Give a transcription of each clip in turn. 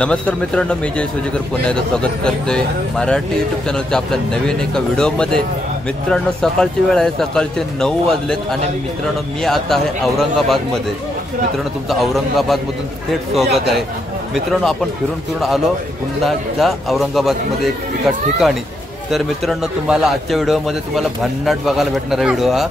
नमस्कार मित्रांनो, मी जय सोजेकर पुन्हा एकदा स्वागत करतोय मराठी यूट्यूब चॅनलच्या आपल्या नवीन एका व्हिडिओमध्ये। मित्रांनो, सकाळची वेळ आहे, सकाळचे 9 वाजलेत आणि मित्रांनो मी आता आहे औरंगाबादमध्ये। मित्रांनो, तुमचं औरंगाबादमधून थेट स्वागत आहे। मित्रांनो, आपण फिरून आलो पुन्हा एकदा औरंगाबादमध्ये एका ठिकाणी। तर मित्रांनो, तुम्हाला आजच्या व्हिडिओमध्ये तुम्हाला भन्नाट बघायला भेटणारा व्हिडिओ हा।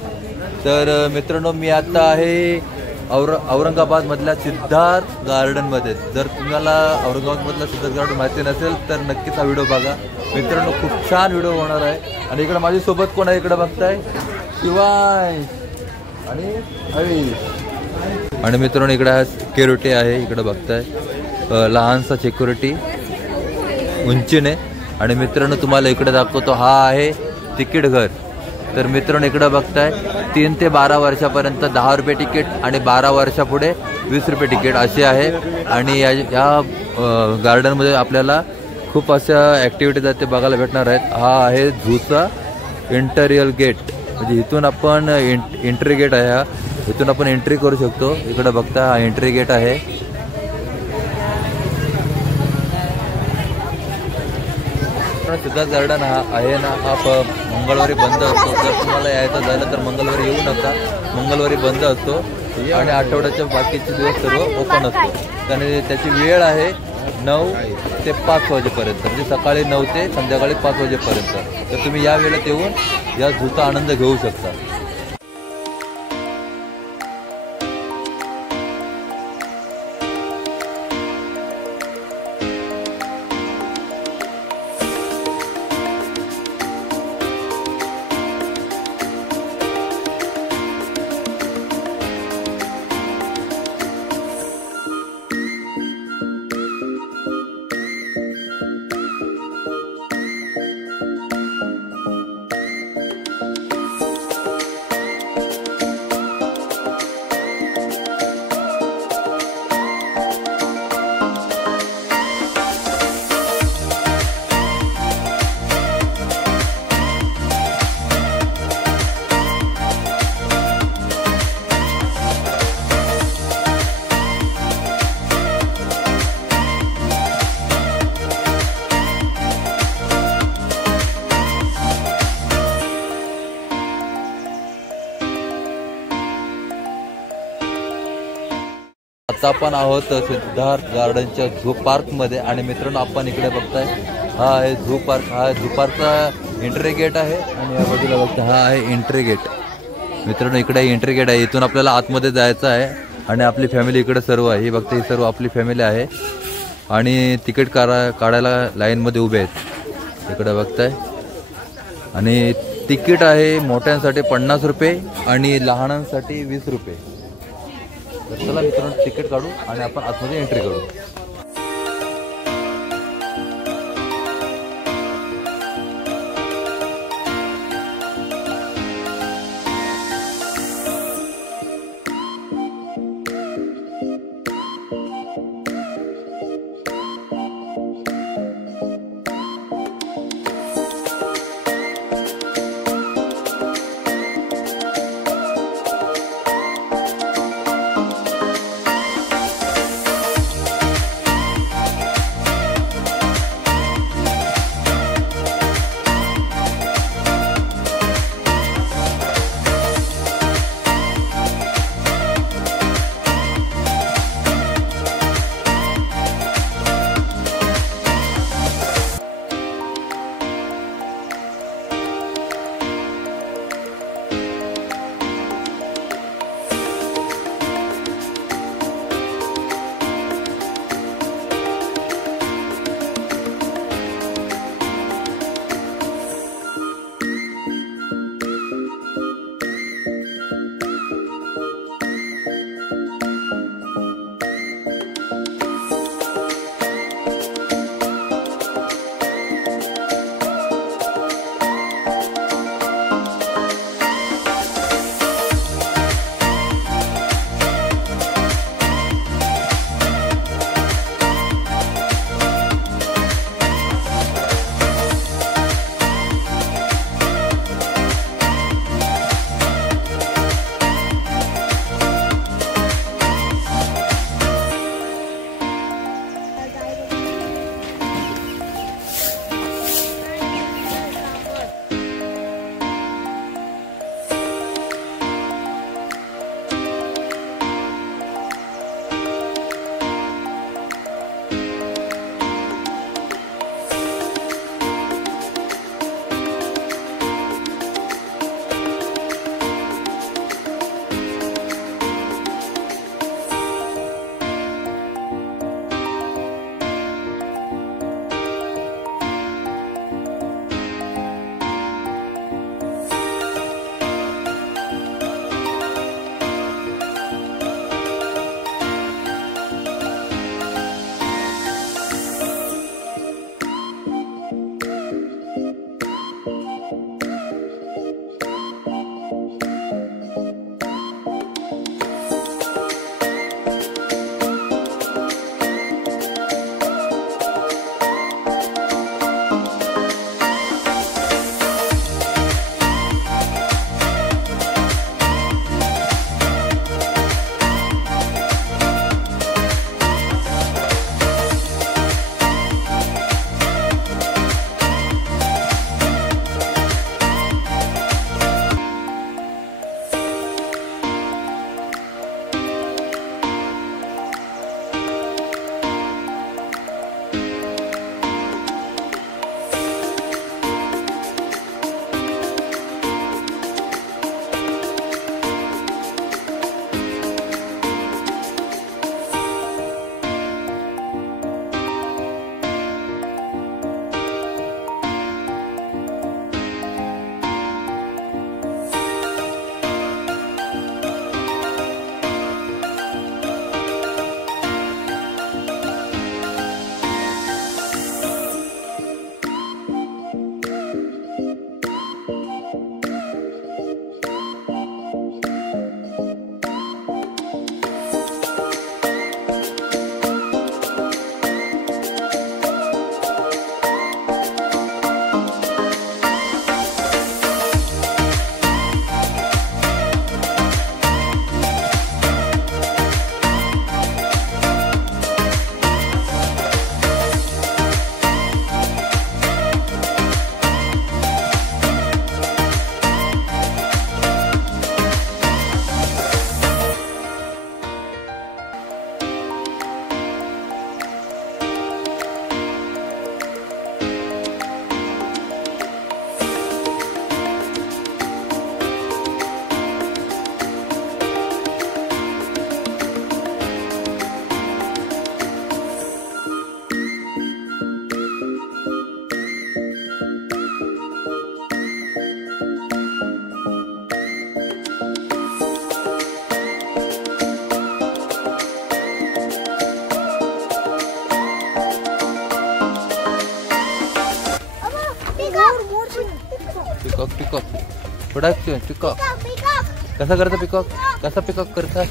तर मित्रांनो, मी आता आहे औरंगाबादमधल्या सिद्धार्थ गार्डनमध्ये। जर तुम्हाला औरंगाबादमधला सिद्धार्थ गार्डन माहिती नसेल तर नक्कीच हा व्हिडिओ बघा। मित्रांनो, खूप छान व्हिडिओ होणार आहे। आणि इकडे माझ्यासोबत कोण आहे, इकडे बघताय शिवाय आणि अविश। आणि मित्रांनो, इकडे हा सिक्युरिटी आहे, इकडे बघताय लहानसा सिक्युरिटी उंचीने। आणि मित्रांनो, तुम्हाला इकडे दाखवतो, हा आहे तिकीट घर। तर मित्रांनो, इकडे बघताय 3 ते 12 वर्षापर्यंत 10 रुपये तिकीट आणि 12 वर्षापुढे 20 रुपये तिकीट असे आहे। आणि या गार्डनमध्ये आपल्याला खूप अशा ॲक्टिव्हिटीज आहेत ते बघायला भेटणार आहेत। हा आहे झूचा इंटरियल गेट, म्हणजे इथून आपण एंट्री गेट आहे, हा इथून आपण एंट्री करू शकतो। इकडे बघता हा एंट्री गेट आहे। सिद्धार्थ गार्डन हा आहे ना, हा मंगळवारी बंद असतो। जर तुम्हाला यायचं झालं तर मंगळवारी येऊ नका, मंगळवारी बंद असतो आणि आठवड्याच्या बाकीचे दिवस सर्व ओपन असतो। आणि त्याची वेळ आहे 9 ते 5 वाजेपर्यंत, म्हणजे सकाळी 9 ते संध्याकाळी 5 वाजेपर्यंत। तर तुम्ही या वेळेत येऊन या झूचा आनंद घेऊ शकता। आता आपण आहोत सिद्धार्थ गार्डनच्या झू पार्कमध्ये। आणि मित्रांनो, आपण इकडे बघताय हा आहे झू पार्क। हा झू पार्कचा एंट्री गेट आहे आणि या बाजूला बघता हा आहे एंट्री गेट। मित्रांनो, इकडे एंट्री गेट आहे, इथून आपल्याला आतमध्ये जायचं आहे। आणि आपली फॅमिली इकडे सर्व आहे, ही बघता ही सर्व आपली फॅमिली आहे आणि तिकीट काढायला लाईनमध्ये उभे आहेत, इकडे बघताय। आणि तिकीट आहे मोठ्यांसाठी 50 रुपये आणि लहानांसाठी 20 रुपये। तर चला मित्रांनो, तिकीट काढू आणि आपण आतमध्ये एंट्री करू। पिकॉक पिकॉक प्रोडक्शन पिकॉक कसा करता पिकॉक कसा पिकॉक करता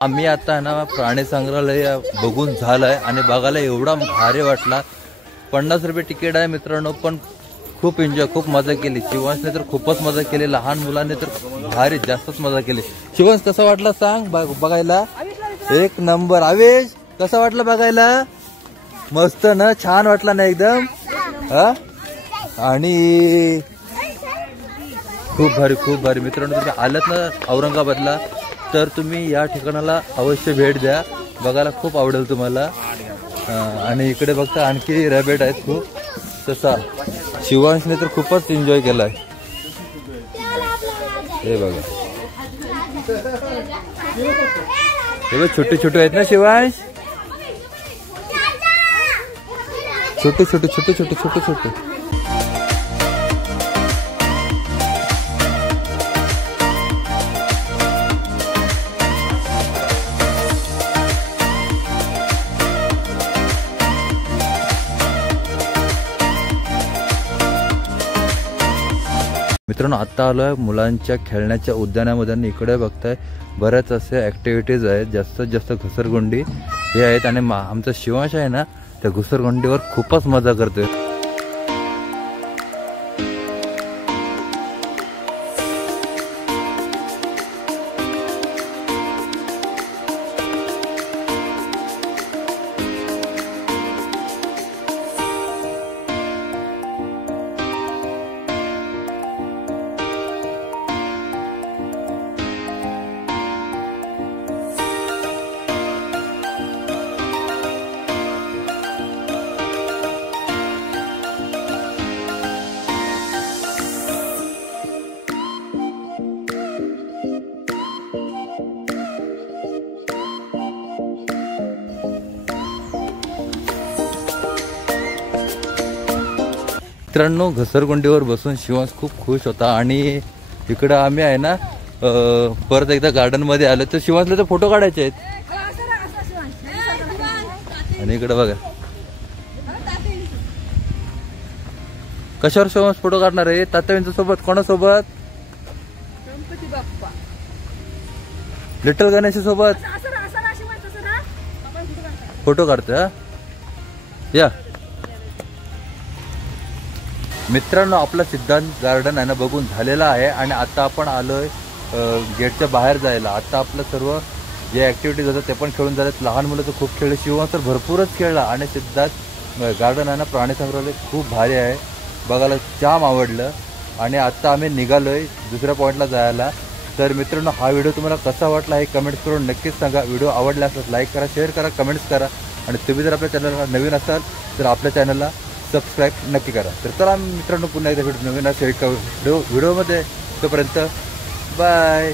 आम्ही आता ना प्राणी संग्रहालय बघून झालंय आणि बघायला एवढा भारी वाटला 50 रुपये तिकीट आहे मित्रांनो पण खूप एन्जॉय खूप मजा केली शिवांशने तर खूपच मजा केली लहान मुलांनी तर भारी जास्तच मजा केली शिवांश कसा वाटला सांग बघायला एक नंबर आवेश कसा वाटला बघायला मस्त ना छान वाटला ना एकदम हा आणि खूप भारी मित्रांनो तुम्ही आलात ना औरंगाबादला तर तुम्ही या ठिकाणाला अवश्य भेट द्या बघायला खूप आवडेल तुम्हाला आणि इकडे बघता आणखी रॅबिट आहेत खूप तसा शिवांशने तर खूपच एन्जॉय केलाय हे बघा हे बघ छोटे छोटे आहेत ना शिवांश छोटे छोटे छोटे छोटे छोटे छोटे मित्रांनो आता आलोय मुलांच्या खेळण्याच्या उद्यानामध्ये आणि इकडे बघताय बऱ्याच असे ऍक्टिव्हिटीज आहेत जास्तीत जास्त घसरगुंडी हे आहेत आणि आमचा शिवांश आहे ना त्या घसरगुंडीवर खूपच मजा करतोय मित्रांनो घसरगुंडीवर बसून शिवांश खूप खुश होता आणि इकडे आम्ही आहे ना परत एकदा गार्डन मध्ये आलो तर शिवांशला तर फोटो काढायचे आहेत आणि इकडे बघा कशावर शिवांश फोटो काढणार आहे तात्यांच्या सोबत कोणासोबत लिटल गणेश सोबत फोटो काढतोय या मित्रांनो आपला सिद्धांत गार्डन आहे ना बघून झालेला आहे आणि आता आपण आलोय गेटच्या बाहेर जायला आता आपलं सर्व जे ऍक्टिव्हिटीज होतात ते पण खेळून झालेत लहान मुलं तर खूप खेळले शिवांश तर भरपूरच खेळला आणि सिद्धांत गार्डन आहे ना प्राणी संग्रहालय खूप भारी आहे बघायला जाम आवडलं आणि आता आम्ही निघालोय दुसऱ्या पॉईंटला जायला तर मित्रांनो हा व्हिडिओ तुम्हाला कसा वाटला हे कमेंट्स करून नक्कीच सांगा व्हिडिओ आवडला असेल लाईक करा शेअर करा कमेंट्स करा आणि तुम्ही जर आपल्या चॅनलला नवीन असाल तर आपल्या चॅनलला सबस्क्राईब नक्की करा. तर चला मित्रांनो पुन्हा एकदा नवीन असेल एका व्हिडिओमध्ये. तोपर्यंत बाय.